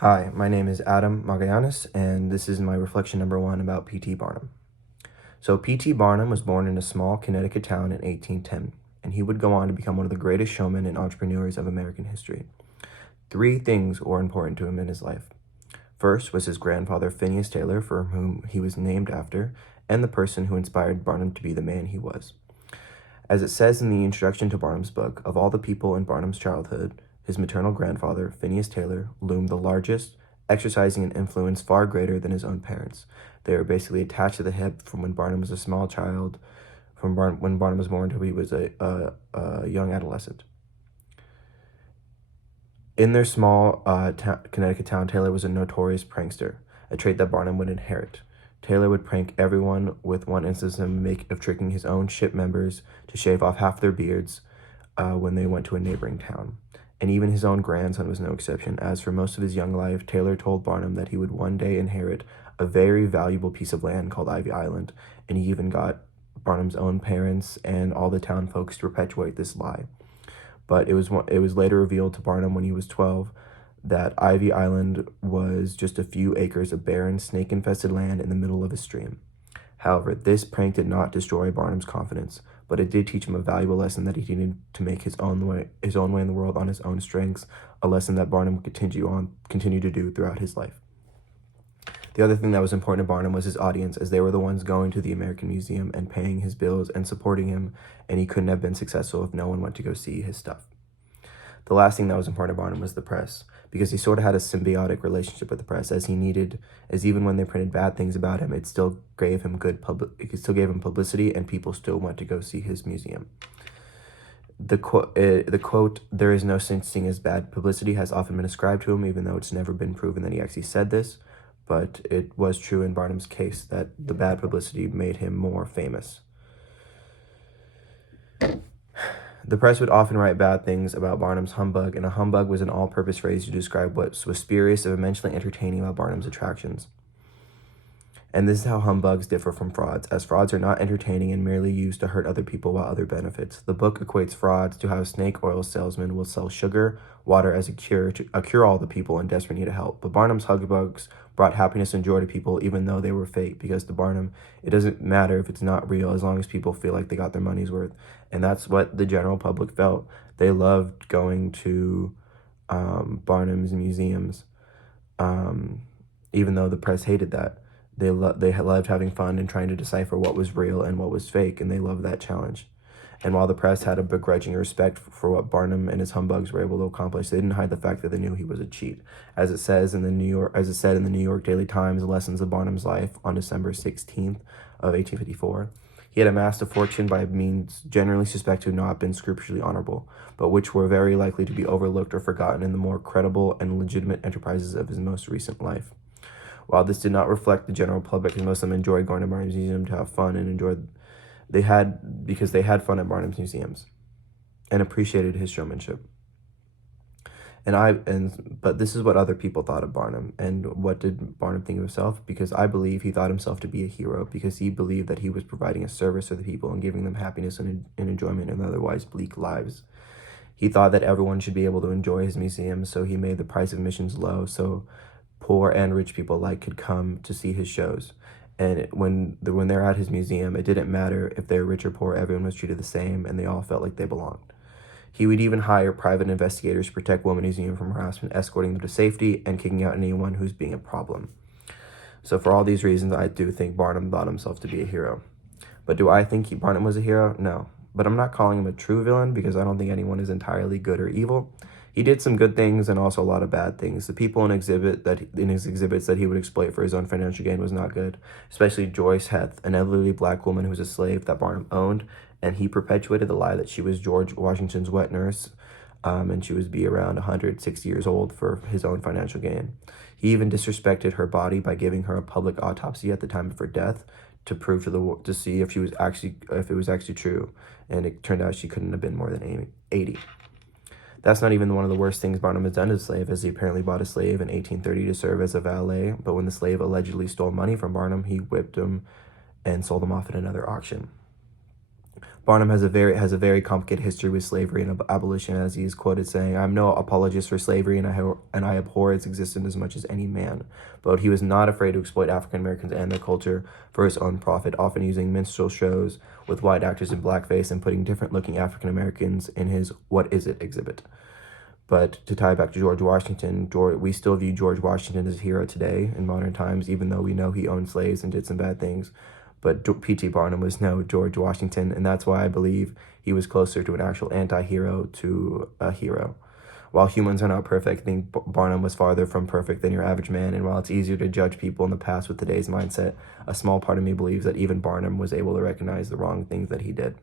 Hi, my name is Adam Magallanes, and this is my reflection number 1 about P.T. Barnum. So, P.T. Barnum was born in a small Connecticut town in 1810, and he would go on to become one of the greatest showmen and entrepreneurs of American history. 3 things were important to him in his life. First was his grandfather, Phineas Taylor, for whom he was named after, and the person who inspired Barnum to be the man he was. As it says in the introduction to Barnum's book, of all the people in Barnum's childhood, his maternal grandfather, Phineas Taylor, loomed the largest, exercising an influence far greater than his own parents. They were basically attached to the hip from when Barnum was a small child, when Barnum was born until he was a young adolescent. In their small Connecticut town, Taylor was a notorious prankster, a trait that Barnum would inherit. Taylor would prank everyone, with one instance of tricking his own ship members to shave off half their beards when they went to a neighboring town. And even his own grandson was no exception, as for most of his young life, Taylor told Barnum that he would one day inherit a very valuable piece of land called Ivy Island, and he even got Barnum's own parents and all the town folks to perpetuate this lie. But it was later revealed to Barnum when he was 12 that Ivy Island was just a few acres of barren, snake-infested land in the middle of a stream. However, this prank did not destroy Barnum's confidence, but it did teach him a valuable lesson that he needed to make his own way in the world on his own strengths, a lesson that Barnum would continue to do throughout his life. The other thing that was important to Barnum was his audience, as they were the ones going to the American Museum and paying his bills and supporting him, and he couldn't have been successful if no one went to go see his stuff. The last thing that was important to Barnum was the press, because he sort of had a symbiotic relationship with the press, as even when they printed bad things about him, it still gave him publicity, and people still went to go see his museum. The quote, "There is no such thing as bad publicity," has often been ascribed to him, even though it's never been proven that he actually said this. But it was true in Barnum's case that the bad publicity made him more famous. The press would often write bad things about Barnum's humbug, and a humbug was an all-purpose phrase to describe what was spurious and immensely entertaining about Barnum's attractions. And this is how humbugs differ from frauds, as frauds are not entertaining and merely used to hurt other people while other benefits. The book equates frauds to how a snake oil salesman will sell sugar, water as a cure-all to people in desperate need of help. But Barnum's humbugs brought happiness and joy to people, even though they were fake, because to Barnum, it doesn't matter if it's not real as long as people feel like they got their money's worth. And that's what the general public felt. They loved going to Barnum's museums, even though the press hated that. They loved having fun and trying to decipher what was real and what was fake, and they loved that challenge. And while the press had a begrudging respect for what Barnum and his humbugs were able to accomplish, they didn't hide the fact that they knew he was a cheat. As it said in the New York Daily Times, Lessons of Barnum's Life on December 16th of 1854, he had amassed a fortune by means generally suspected to not have been scrupulously honorable, but which were very likely to be overlooked or forgotten in the more credible and legitimate enterprises of his most recent life. While this did not reflect the general public, and most of them enjoyed going to Barnum's Museum to have fun and they had fun at Barnum's museums and appreciated his showmanship. But this is what other people thought of Barnum. And what did Barnum think of himself? Because I believe he thought himself to be a hero, because he believed that he was providing a service to the people and giving them happiness and enjoyment in otherwise bleak lives. He thought that everyone should be able to enjoy his museum, so he made the price of admissions low, so poor and rich people alike could come to see his shows. And when they're at his museum, it didn't matter if they were rich or poor, everyone was treated the same, and they all felt like they belonged. He would even hire private investigators to protect women in his museum from harassment, escorting them to safety, and kicking out anyone who's being a problem. So for all these reasons, I do think Barnum thought himself to be a hero. But do I think Barnum was a hero? No. But I'm not calling him a true villain, because I don't think anyone is entirely good or evil. He did some good things and also a lot of bad things. The people in his exhibits that he would exploit for his own financial gain was not good, especially Joyce Heth, an elderly black woman who was a slave that Barnum owned, and he perpetuated the lie that she was George Washington's wet nurse, and she would be around 160 years old for his own financial gain. He even disrespected her body by giving her a public autopsy at the time of her death to prove to see if it was actually true, and it turned out she couldn't have been more than 80. That's not even one of the worst things Barnum has done to a slave, as he apparently bought a slave in 1830 to serve as a valet, but when the slave allegedly stole money from Barnum, he whipped him and sold him off at another auction. Barnum has a very complicated history with slavery and abolition, as he is quoted saying, "I'm no apologist for slavery, and I abhor its existence as much as any man." But he was not afraid to exploit African Americans and their culture for his own profit, often using minstrel shows with white actors in blackface and putting different-looking African Americans in his "What Is It" exhibit. But to tie back to George Washington, we still view George Washington as a hero today in modern times, even though we know he owned slaves and did some bad things. But P.T. Barnum was no George Washington, and that's why I believe he was closer to an actual anti-hero to a hero. While humans are not perfect, I think Barnum was farther from perfect than your average man, and while it's easier to judge people in the past with today's mindset, a small part of me believes that even Barnum was able to recognize the wrong things that he did.